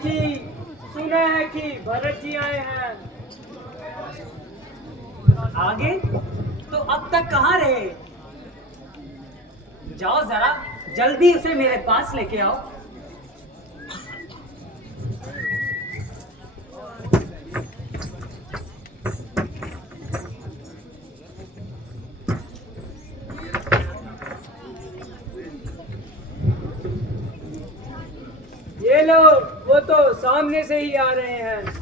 कि सुना है कि भरत जी आए हैं। आगे तो अब तक कहाँ रहे? जाओ जरा जल्दी उसे मेरे पास लेके आओ। ये लो, वो तो सामने से ही आ रहे हैं।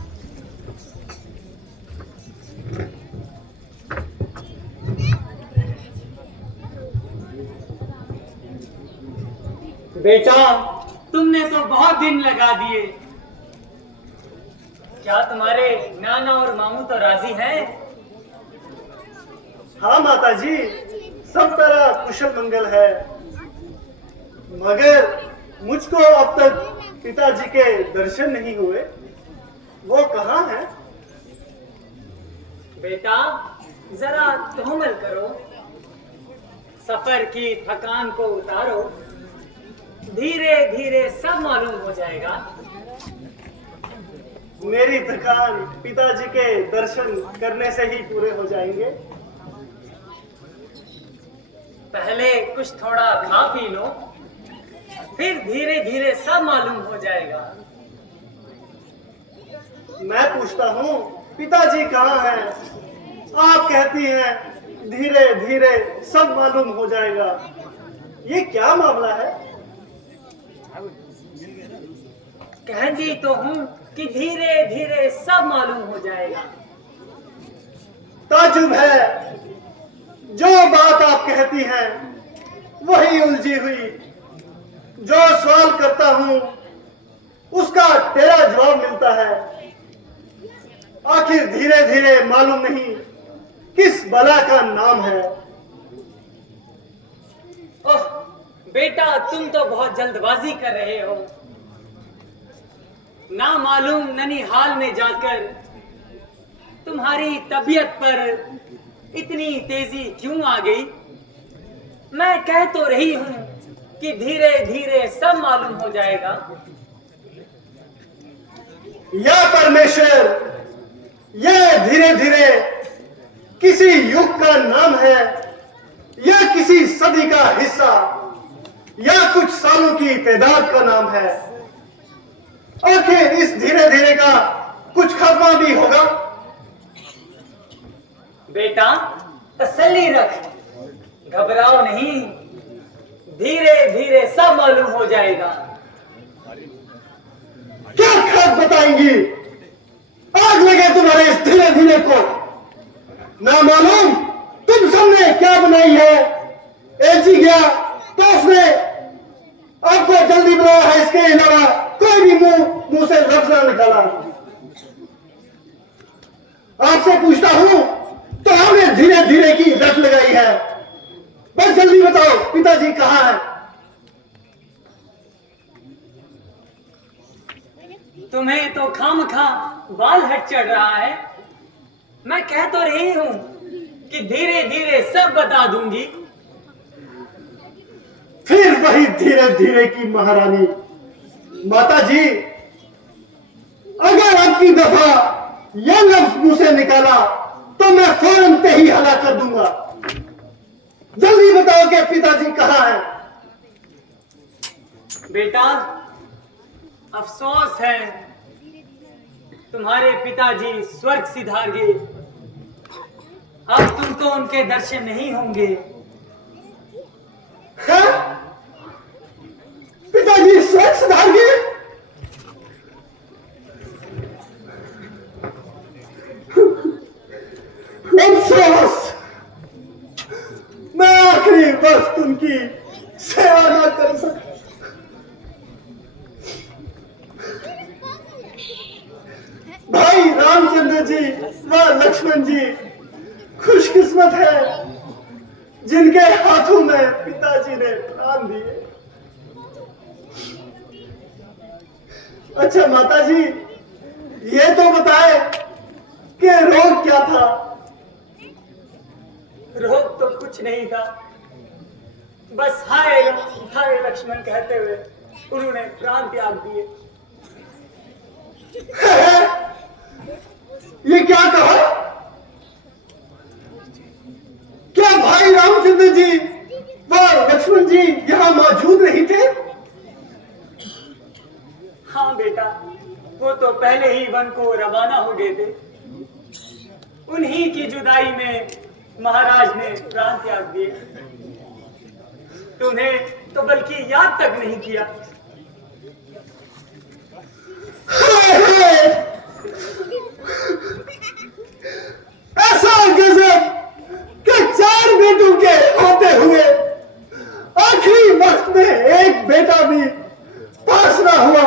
बेटा, तुमने तो बहुत दिन लगा दिए। क्या तुम्हारे नाना और मामू तो राजी हैं? हाँ माता जी, सब तरह कुशल मंगल है, मगर मुझको अब तक पिताजी के दर्शन नहीं हुए। वो कहाँ हैं? बेटा, जरा तहम्मुल करो, सफर की थकान को उतारो, धीरे धीरे सब मालूम हो जाएगा। मेरी थकान पिताजी के दर्शन करने से ही पूरे हो जाएंगे। पहले कुछ थोड़ा खा पी लो, फिर धीरे धीरे सब मालूम हो जाएगा। मैं पूछता हूँ पिताजी कहाँ हैं? आप कहती हैं धीरे धीरे सब मालूम हो जाएगा। ये क्या मामला है? कहती तो हूँ कि धीरे धीरे सब मालूम हो जाएगा। ताजुब है, जो बात आप कहती हैं वही उलझी हुई। जो सवाल करता हूँ उसका तेरा जवाब मिलता है। आखिर धीरे धीरे मालूम नहीं किस बला का नाम है। ओह बेटा, तुम तो बहुत जल्दबाजी कर रहे हो। ना मालूम ननिहाल में जाकर तुम्हारी तबीयत पर इतनी तेजी क्यों आ गई? मैं कह तो रही हूं कि धीरे धीरे सब मालूम हो जाएगा। या परमेश्वर, यह धीरे धीरे किसी युग का नाम है या किसी सदी का हिस्सा या कुछ सालों की तादाद का नाम है। आखिर इस धीरे धीरे का कुछ खात्मा भी होगा। बेटा, तसल्ली रख, घबराओ नहीं, धीरे धीरे सब मालूम हो जाएगा। क्या खास बताएंगी? आग लगे तुम्हारे इस धीरे धीरे को। ना मालूम तुम सबने क्या बनाई है। एलजी गया तो उसने आपको जल्दी बुलाया है, इसके अलावा कोई भी मुंह से लफ्ज ना निकाला। आपसे पूछता हूं तो हमने धीरे धीरे की रट लगाई है। बस जल्दी बताओ पिताजी कहाँ हैं? तुम्हें तो खामखा बाल हट चढ़ रहा है। मैं कह तो रही हूं कि धीरे धीरे सब बता दूंगी। फिर वही धीरे धीरे की महारानी। माता जी, अगर आपकी दफा यह लफ्ज मुंह से निकाला तो मैं फौरन पे ही हला कर दूंगा। जल्दी बताओ कि पिताजी कहाँ हैं? बेटा, अफसोस है, तुम्हारे पिताजी स्वर्ग सिधार गए। अब तुमको उनके दर्शन नहीं होंगे। हैं? पिताजी स्वर्ग सिधार गए? अफसोस, मैं आखिरी वक्त उनकी सेवा न कर सका। भाई रामचंद्र जी व लक्ष्मण जी खुशकिस्मत है जिनके हाथों में पिताजी ने प्राण दिए। अच्छा माता जी, ये तो बताए कि रोग क्या था? रोग तो कुछ नहीं था, बस हाय हाय लक्ष्मण कहते हुए उन्होंने प्राण त्याग दिए। ये क्या कहा? क्या भाई रामचंद्र जी व लक्ष्मण जी यहाँ मौजूद नहीं थे? हाँ बेटा, वो तो पहले ही वन को रवाना हो गए थे। उन्हीं की जुदाई में महाराज ने प्राण त्याग दिए। तुम्हें तो बल्कि याद तक नहीं किया। ऐसा गजब कि 4 बेटों के होते हुए आखिरी वक्त में एक बेटा भी पास ना हुआ।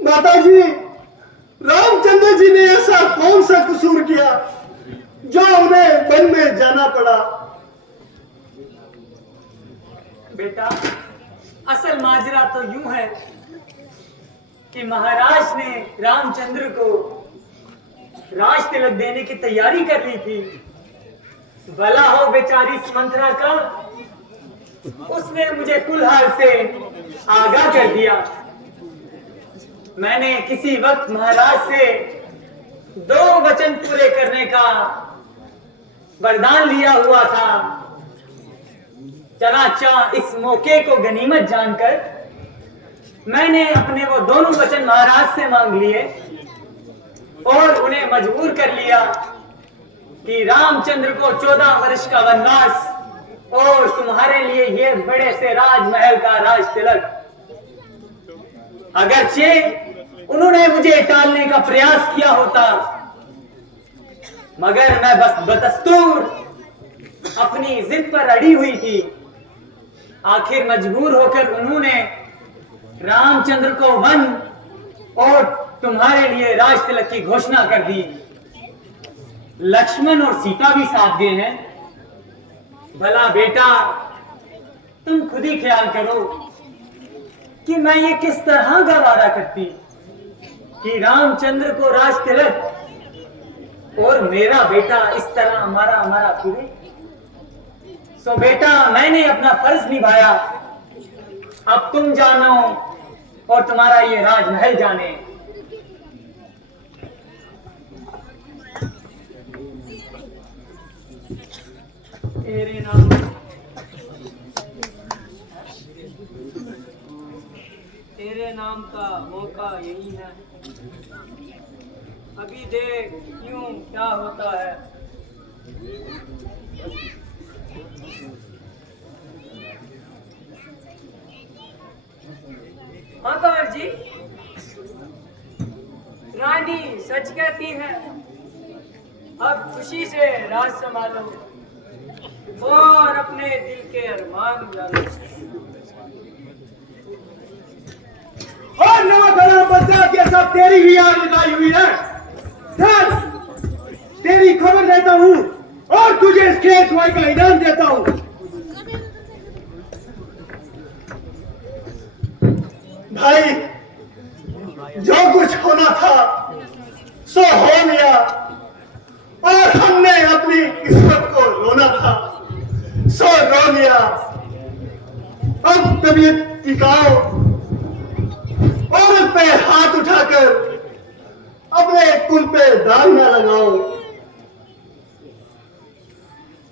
माताजी, रामचंद्र जी ने ऐसा कौन सा कसूर किया जो उन्हें वन में जाना पड़ा? बेटा, असल माजरा तो यूं है कि महाराज ने रामचंद्र को राज तिलक देने की तैयारी कर ली थी। भला हो बेचारी सुमंत्रा का, उसने मुझे कुल्हाड़ से आगाह कर दिया। मैंने किसी वक्त महाराज से 2 वचन पूरे करने का वरदान लिया हुआ था। चनाचा इस मौके को गनीमत जानकर मैंने अपने वो दोनों वचन महाराज से मांग लिए और उन्हें मजबूर कर लिया कि रामचंद्र को 14 वर्ष का वनवास और तुम्हारे लिए ये बड़े से राजमहल का राज तिलक। अगरचे उन्होंने मुझे टालने का प्रयास किया होता, मगर मैं बस बदस्तूर अपनी जिद पर अड़ी हुई थी। आखिर मजबूर होकर उन्होंने रामचंद्र को वन और तुम्हारे लिए राज तिलक की घोषणा कर दी। लक्ष्मण और सीता भी साथ गए हैं। भला बेटा, तुम खुद ही ख्याल करो कि मैं ये किस तरह का वादा करती कि रामचंद्र को राज तिलक और मेरा बेटा इस तरह हमारा पूरे। सो बेटा, मैंने अपना फर्ज निभाया। अब तुम जानो और तुम्हारा ये राजमहल जाने। तेरे नाम तेरे नाम का मौका यही है। अभी देख क्यों क्या होता है। हाँ कंवर जी, रानी सच कहती है। अब खुशी से राज संभालो और अपने दिल के अरमान जानो। और नवा बड़ा बच्चा के सब तेरी ही आग लगाई हुई है। चल, तेरी खबर देता हूँ और तुझे इस खेत खुआई का इनाम देता हूँ। भाई, जो कुछ होना था सो हो गया और हमने अपनी किस्मत को रोना था सो रो लिया। अब तबीयत टिकाओ और पे हाथ उठाकर अपने कुल पे दाग न लगाओ।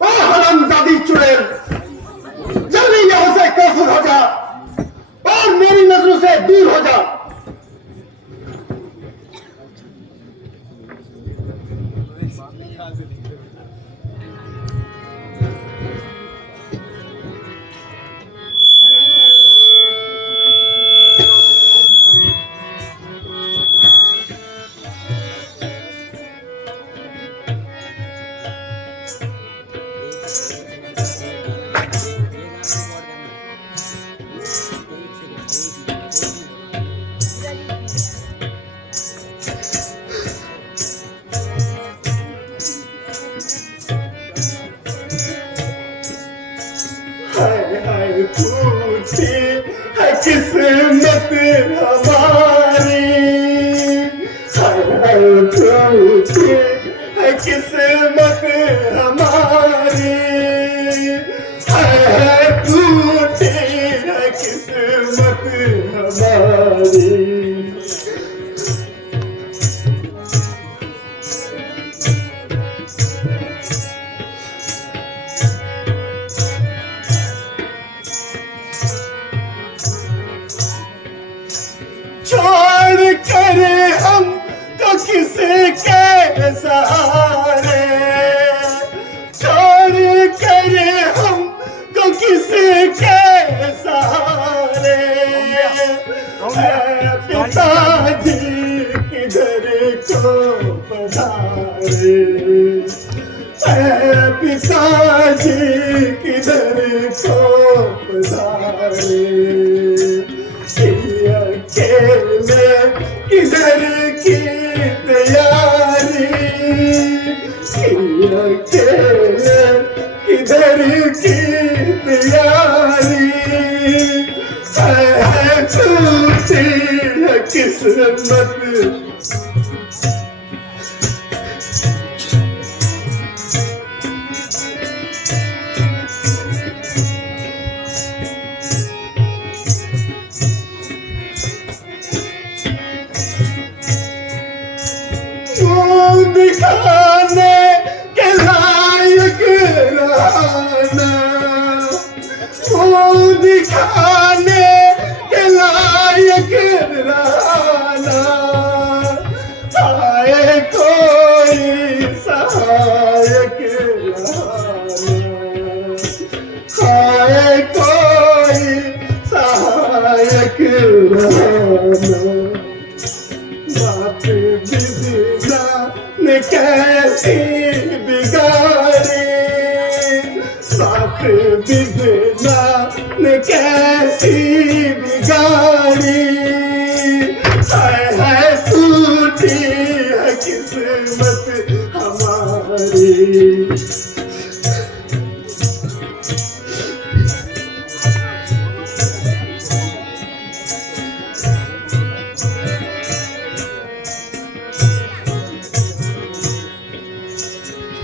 और हरामजादी चुड़ैल, जल्दी यहां से कफूर हो जा और मेरी नजरों से दूर हो जा। फूटी है किस्मत हमारी, फूटी है किस्मत हमारी, टूटी है किस्मत हमारी। को पधारे। पिताजी किधर को पधारे, अकेले किधर की तैयारी, अकेले किधर की तैयारी, टूटी है किस्मत। दिखाने के लायक रहना, वो दिखाने के लायक रहना, आए कोई सहायक रहना, आए कोई सहायक रहना। बाप बिगड़ा ने कैसी बिगाड़ी, बाप बिगड़ा ने कैसी बिगाड़ी, है टूटी है किस्मत हमारी।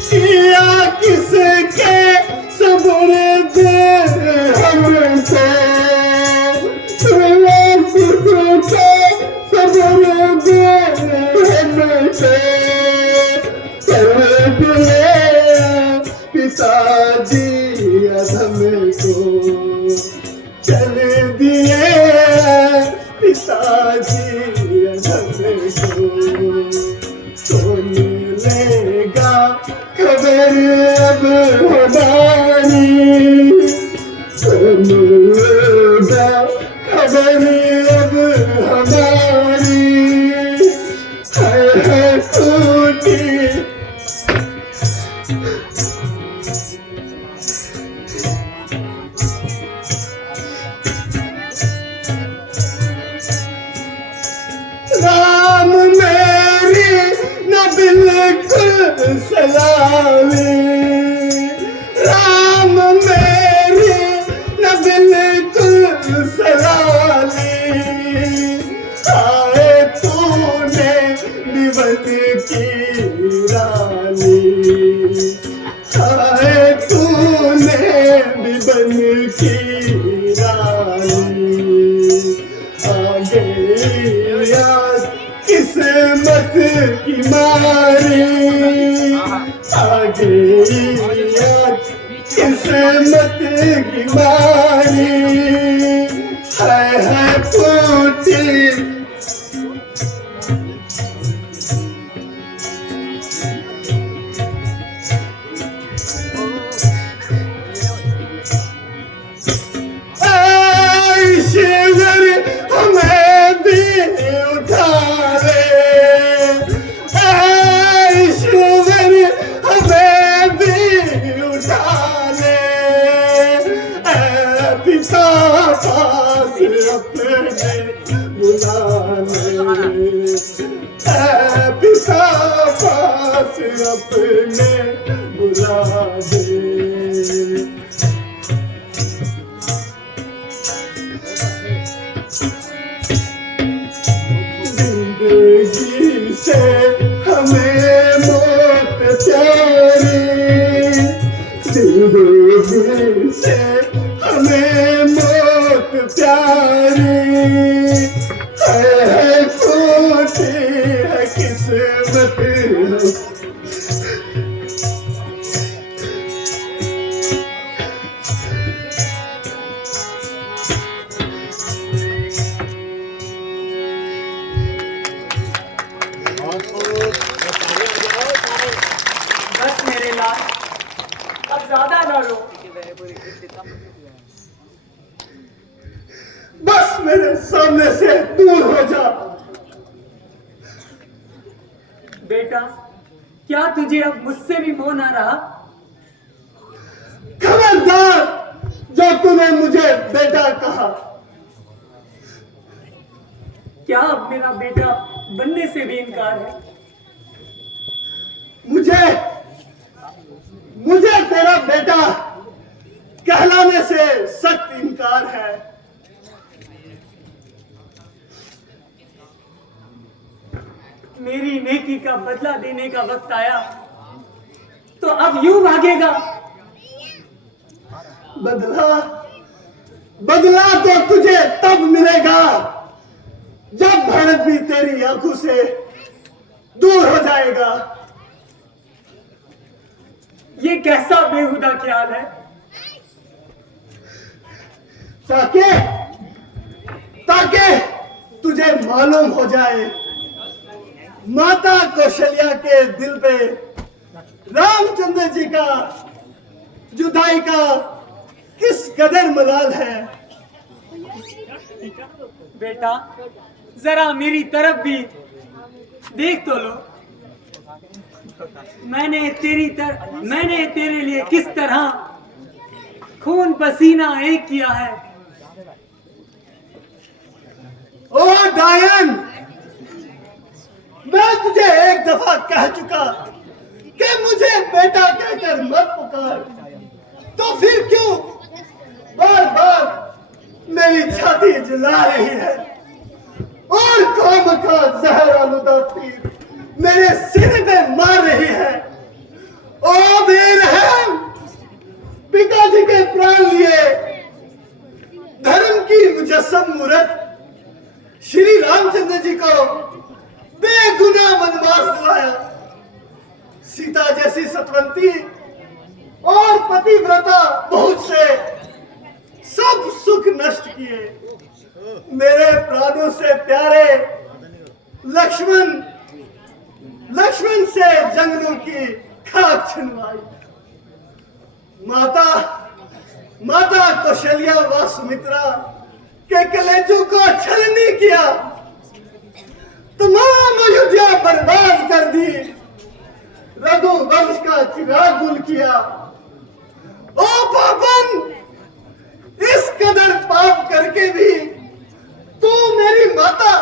किया किसके सब्र दे हमसे, किसके सब्र दे हमसे, कर दिए पिताजी अधम को, चल दिए पिताजी अधम को। कौन लेगा खबर अब हमारी, कौन लेगा खबर अब हमारी, है टूटी। राम मेरी न बिल्कुल सलामी, राम मेरी न बिल्कुल सलामी, आए तूने निवन की रानी, आए तूने निवन की रानी। आगे याद किस्मत की मारी, आगे याद किस्मत की मारी, है टूटी। ईश्वर हमें भी उठा ले, ईश्वर हमें भी उठा ले, पिता पास अपने बुला ले, पिता पास अपने बुला दे। जिंदगी से हमें मौत प्यारी, जिंदगी से हमें मौत प्यारी, है टूटी है किस्मत। बस मेरे लाल, अब ज्यादा न रो। बस मेरे सामने से दूर हो जा। बेटा, क्या तुझे अब मुझसे भी मोह ना रहा? खबरदार जो तूने मुझे बेटा कहा। क्या अब मेरा बेटा बनने से भी इनकार है? मुझे तेरा बेटा कहलाने से सख्त इनकार है। मेरी नेकी का बदला देने का वक्त आया तो अब यूं भागेगा? बदला तो तुझे तब मिलेगा जब भारत भी तेरी आंखों से दूर हो जाएगा। ये कैसा बेहुदा ख्याल है? ताकि तुझे मालूम हो जाए माता कौशल्या के दिल पे रामचंद्र जी का जुदाई का किस कदर मलाल है। बेटा, जरा मेरी तरफ भी देख तो लो। मैंने तेरे लिए किस तरह खून पसीना एक किया है। ओ डायन, मैं तुझे एक दफा कह चुका कि मुझे बेटा कहकर मत पुकार, तो फिर क्यों बार बार मेरी छाती जला रही है और कौम का जहर आलूदा तीर मेरे सिर पे मार रही है। ओ बेरहम, पिताजी के प्राण लिए धर्म की मुजस्सम मूर्त श्री रामचंद्र जी को बेगुनाह वनवास दिलाया। सीता जैसी सतवंती और पतिव्रता बहुत से सब सुख नष्ट किए। मेरे प्राणों से प्यारे लक्ष्मण से जंगलों की खाक छिनवाई। माता कौशल्या व सुमित्रा के कलेजों को छलनी किया। तमाम अयोध्या बर्बाद कर दी। रघुवंश का चिराग गुल किया। ओ पापन, इस कदर पाप करके भी तू मेरी माता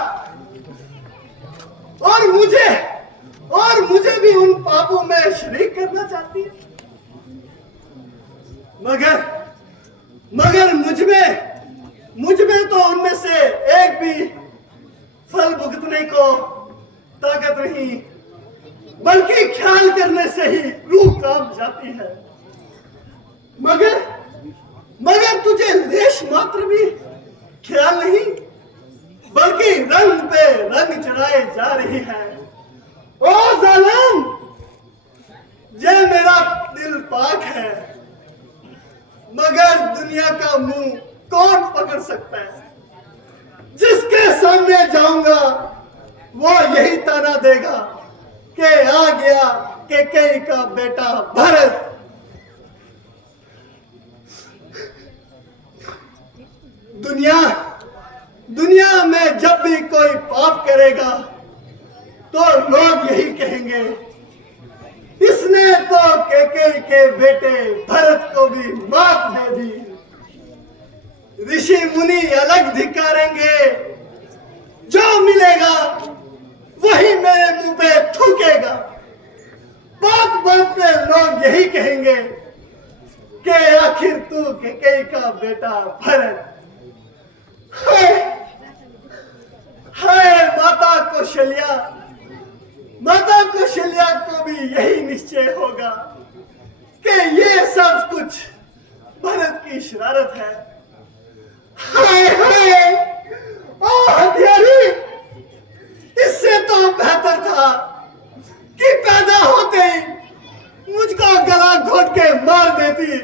और मुझे भी उन पापों में शरीक करना चाहती है। मगर मुझ में तो उनमें से एक भी फल भुगतने को ताकत नहीं, बल्कि ख्याल करने से ही रूह कांप जाती है। मगर तुझे लेश मात्र भी ख्याल नहीं, बल्कि रंग पे रंग चढ़ाए जा रही है। ओ जालिम, ये मेरा दिल पाक है, मगर दुनिया का मुंह कौन पकड़ सकता है? जिसके सामने जाऊंगा वो यही ताना देगा कि आ गया कैकेयी का बेटा भरत। दुनिया में जब भी कोई पाप करेगा तो लोग यही कहेंगे, इसने तो कैकेयी के बेटे भरत को भी मात दे दी। ऋषि मुनि अलग धिक्कारेंगे, जो मिलेगा वही मेरे मुंह पे थूकेगा। बात बात पे लोग यही कहेंगे कि आखिर तू कैकेयी का बेटा भरत। हाय माता कौशल्या को भी यही निश्चय होगा कि ये सब कुछ भरत की शरारत है। हाय ओ हथियारी, इससे तो बेहतर था कि पैदा होते ही मुझको गला घोट के मार देती,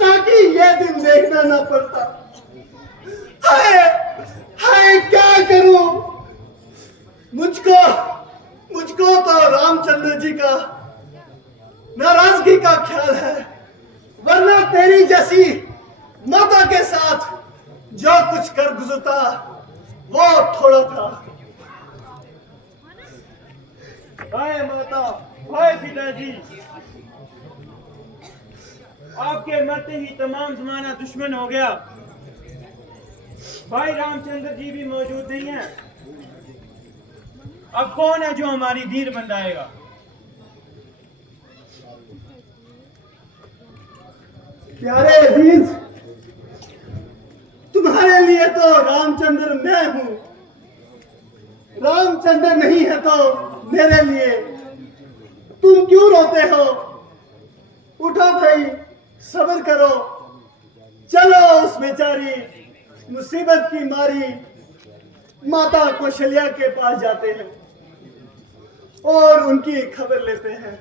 ताकि यह दिन देखना ना पड़ता। हाय क्या करूं? मुझको तो रामचंद्र जी का नाराजगी का ख्याल है, वरना तेरी जैसी माता के साथ जो कुछ कर गुजरता वो थोड़ा था। हाय माता, हाय पिताजी, आपके मरते ही तमाम जमाना दुश्मन हो गया। भाई रामचंद्र जी भी मौजूद नहीं है। अब कौन है जो हमारी धीर बंधाएगा? प्यारे अजीज, तुम्हारे लिए तो रामचंद्र मैं हूं। रामचंद्र नहीं है तो मेरे लिए तुम क्यों रोते हो? उठो भाई, सब्र करो। चलो उस बेचारी मुसीबत की मारी माता कौशल्या के पास जाते हैं और उनकी खबर लेते हैं।